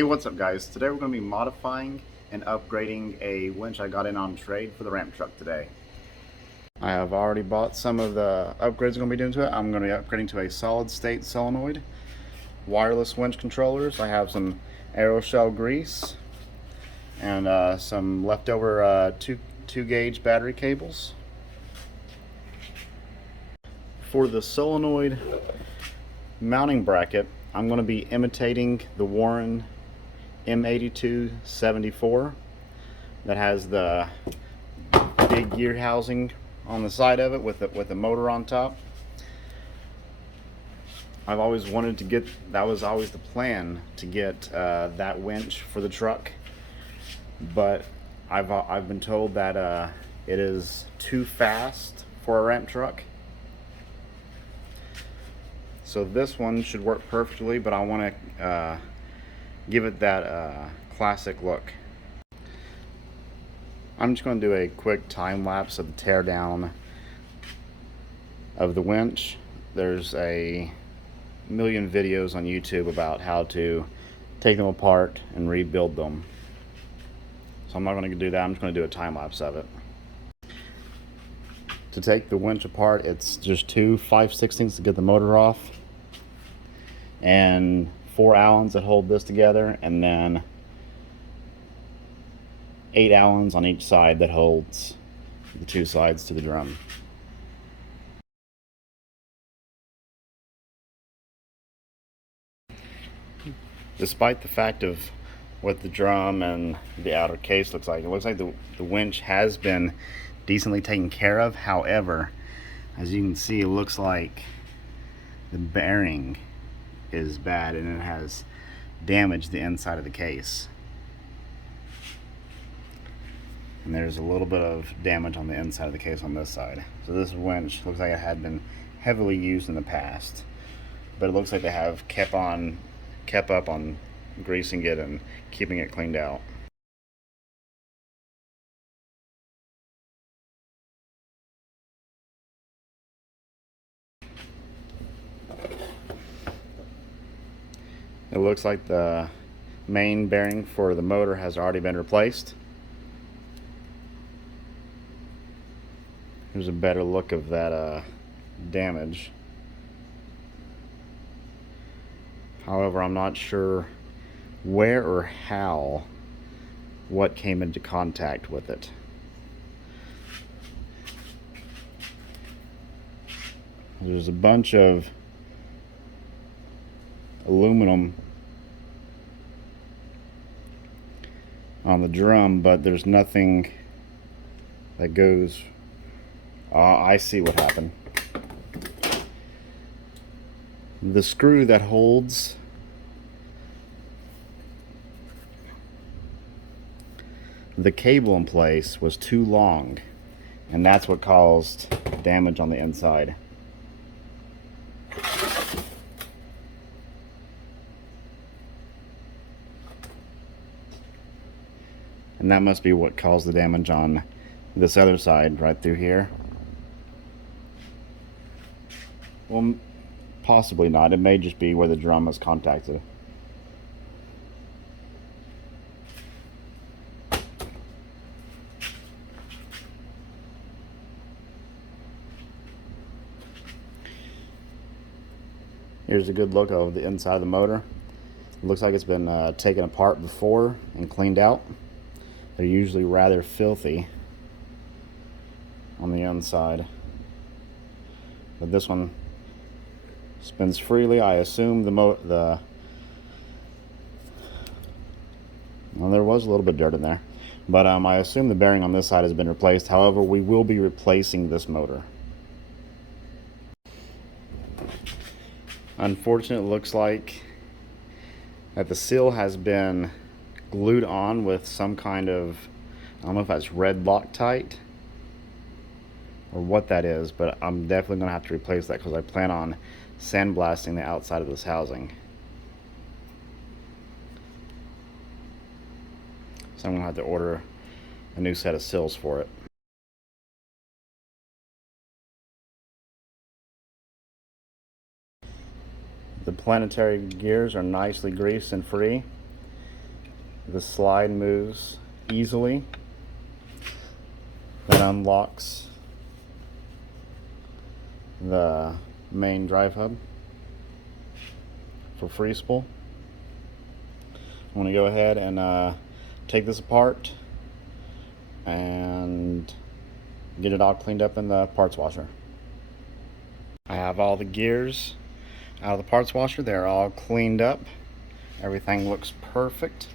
Hey, what's up guys? Today we're going to be modifying and upgrading a winch I got in on trade for the ramp truck today. I have already bought some of the upgrades I'm going to be doing to it. I'm going to be upgrading to a solid state solenoid, wireless winch controllers. I have some aeroshell grease and some leftover 2 gauge battery cables. For the solenoid mounting bracket, I'm going to be imitating the Warren M8274 that has the big gear housing on the side of it with the motor on top. I've always wanted to get, that was always the plan, to get that winch for the truck, but I've been told that it is too fast for a ramp truck. So this one should work perfectly, but I want to give it that classic look. I'm just going to do a quick time lapse of the teardown of the winch. There's a million videos on YouTube about how to take them apart and rebuild them. So I'm not going to do that. I'm just going to do a time lapse of it. To take the winch apart, it's just 2 5/16 to get the motor off, and 4 Allens that hold this together, and then 8 Allens on each side that holds the 2 sides to the drum. Despite the fact of what the drum and the outer case looks like, it looks like the winch has been decently taken care of. However, as you can see, it looks like the bearing is bad and it has damaged the inside of the case. And there's a little bit of damage on the inside of the case on this side. So this winch looks like it had been heavily used in the past, but it looks like they have kept up on greasing it and keeping it cleaned out. It looks like the main bearing for the motor has already been replaced. Here's a better look of that damage. However, I'm not sure where or how what came into contact with it. There's a bunch of aluminum on the drum, but there's nothing that goes. I see what happened. The screw that holds the cable in place was too long, and that's what caused damage on the inside. And that must be what caused the damage on this other side right through here. Well, possibly not. It may just be where the drum is contacted. Here's a good look of the inside of the motor. It looks like it's been taken apart before and cleaned out. They're usually rather filthy on the inside, but this one spins freely. I assume well, there was a little bit of dirt in there, but I assume the bearing on this side has been replaced. However, we will be replacing this motor. Unfortunately, it looks like that the seal has been glued on with some kind of, I don't know if that's red Loctite or what that is, but I'm definitely going to have to replace that because I plan on sandblasting the outside of this housing. So I'm going to have to order a new set of seals for it. The planetary gears are nicely greased and free. The slide moves easily. That unlocks the main drive hub for free spool. I'm going to go ahead and take this apart and get it all cleaned up in the parts washer. I have all the gears out of the parts washer. They're all cleaned up. Everything looks perfect.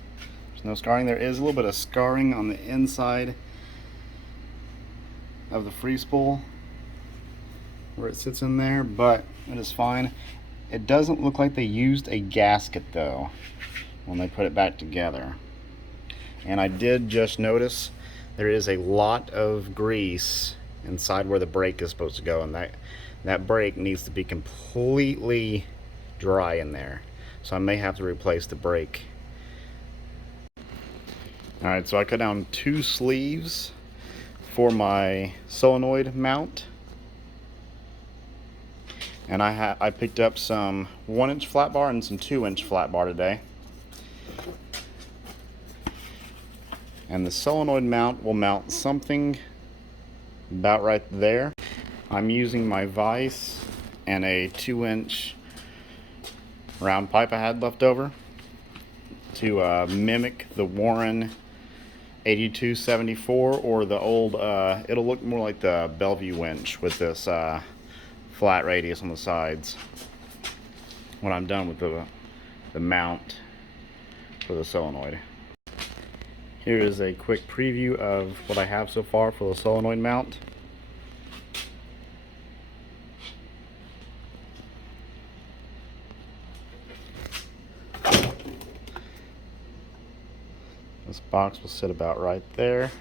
There's no scarring. There is a little bit of scarring on the inside of the free spool where it sits in there, but it is fine. It doesn't look like they used a gasket though when they put it back together. And I did just notice there is a lot of grease inside where the brake is supposed to go, and that brake needs to be completely dry in there. So I may have to replace the brake. Alright, so I cut down 2 sleeves for my solenoid mount. And I picked up some 1-inch flat bar and some 2-inch flat bar today. And the solenoid mount will mount something about right there. I'm using my vise and a 2-inch round pipe I had left over to mimic the Warren 8274, or the old, it'll look more like the Bellevue winch with this flat radius on the sides when I'm done with the mount for the solenoid. Here is a quick preview of what I have so far for the solenoid mount. This box will sit about right there.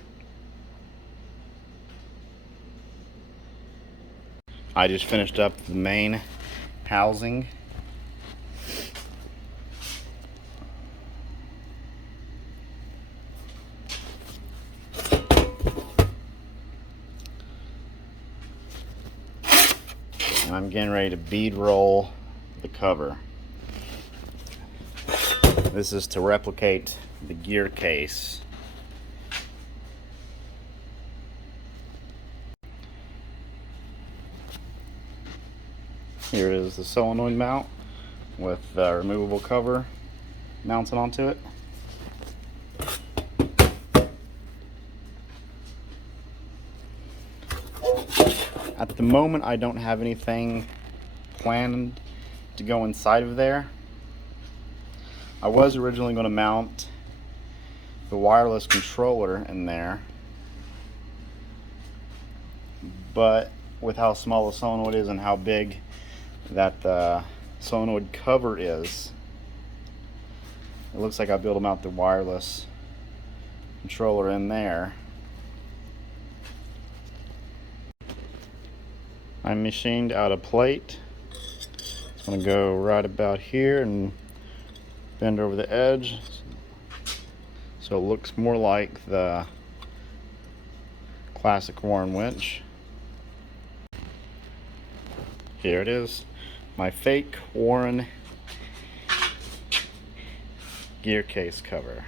I just finished up the main housing. And I'm getting ready to bead roll the cover. This is to replicate the gear case. Here is the solenoid mount with the removable cover mounted onto it. At the moment, I don't have anything planned to go inside of there. I was originally going to mount the wireless controller in there, but with how small the solenoid is and how big that the solenoid cover is, it looks like I'll be able to mount the wireless controller in there. I machined out a plate. It's going to go right about here and bend over the edge so it looks more like the classic Warren winch. Here it is, my fake Warren gear case cover.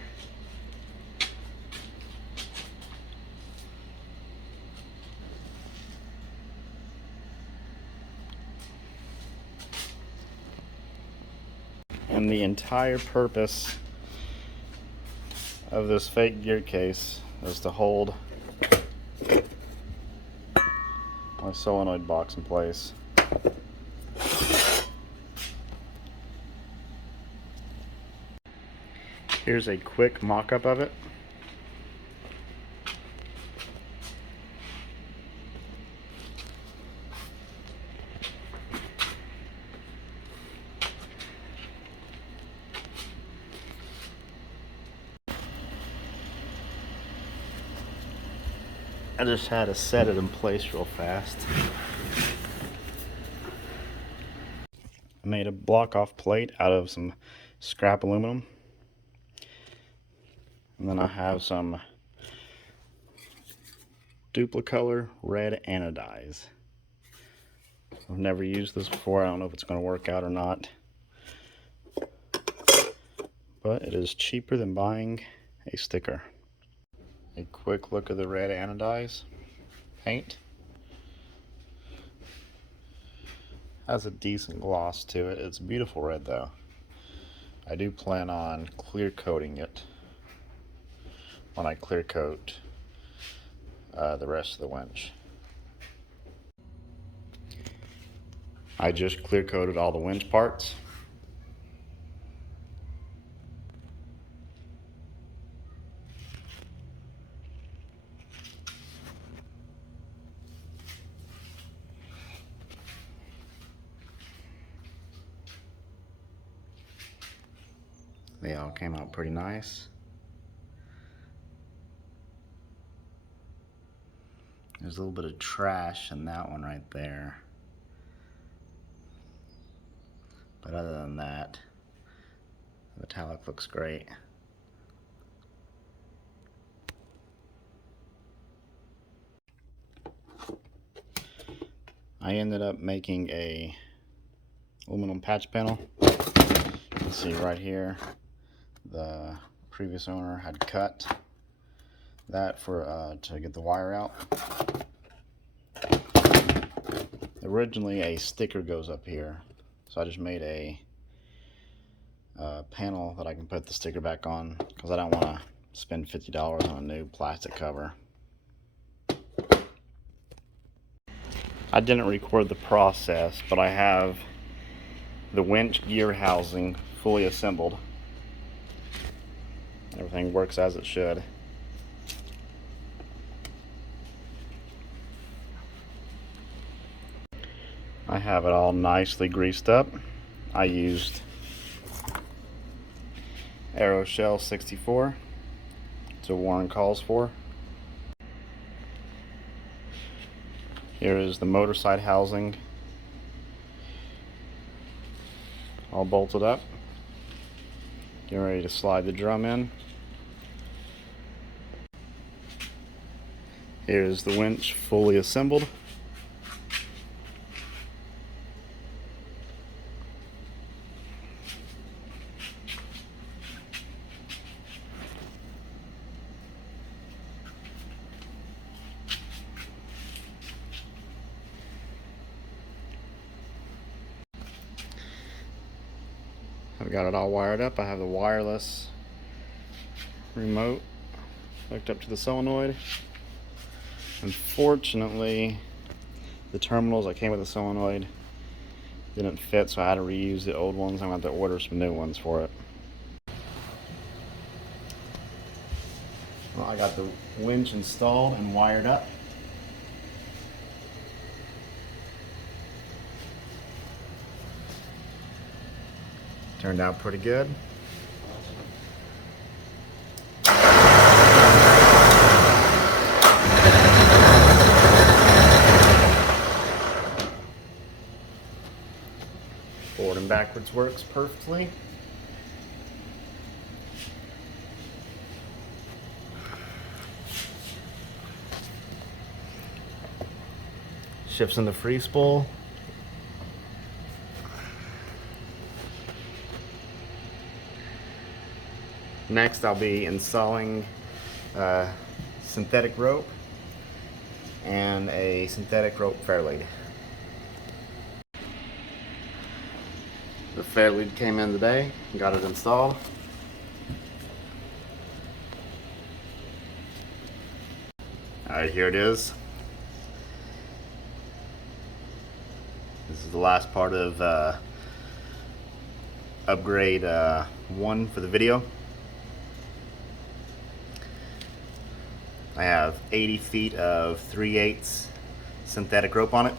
And the entire purpose of this fake gear case is to hold my solenoid box in place. Here's a quick mock-up of it. I just had to set it in place real fast. I made a block-off plate out of some scrap aluminum. And then I have some Duplicolor red anodize. I've never used this before. I don't know if it's going to work out or not. but it is cheaper than buying a sticker. A quick look at the red anodized paint. Has a decent gloss to it. It's beautiful red though. I do plan on clear coating it when I clear coat the rest of the winch. I just clear coated all the winch parts. They all came out pretty nice. There's a little bit of trash in that one right there. But other than that, the metallic looks great. I ended up making a aluminum patch panel. You can see right here, the previous owner had cut that for to get the wire out. Originally a sticker goes up here, so I just made a panel that I can put the sticker back on because I don't want to spend $50 on a new plastic cover. I didn't record the process, but I have the winch gear housing fully assembled. Everything works as it should. I have it all nicely greased up. I used Aeroshell 64. It's what Warren calls for. Here is the motor side housing, all bolted up. Getting ready to slide the drum in. Here's the winch fully assembled. I've got it all wired up. I have the wireless remote hooked up to the solenoid. Unfortunately, the terminals that came with the solenoid didn't fit, so I had to reuse the old ones. I'm going to have to order some new ones for it. Well, I got the winch installed and wired up. Turned out pretty good. Forward and backwards works perfectly. Shifts into free spool. Next, I'll be installing synthetic rope and a synthetic rope fair lead. The fair lead came in today, got it installed. Alright, here it is. This is the last part of upgrade 1 for the video. I have 80 feet of 3/8 synthetic rope on it.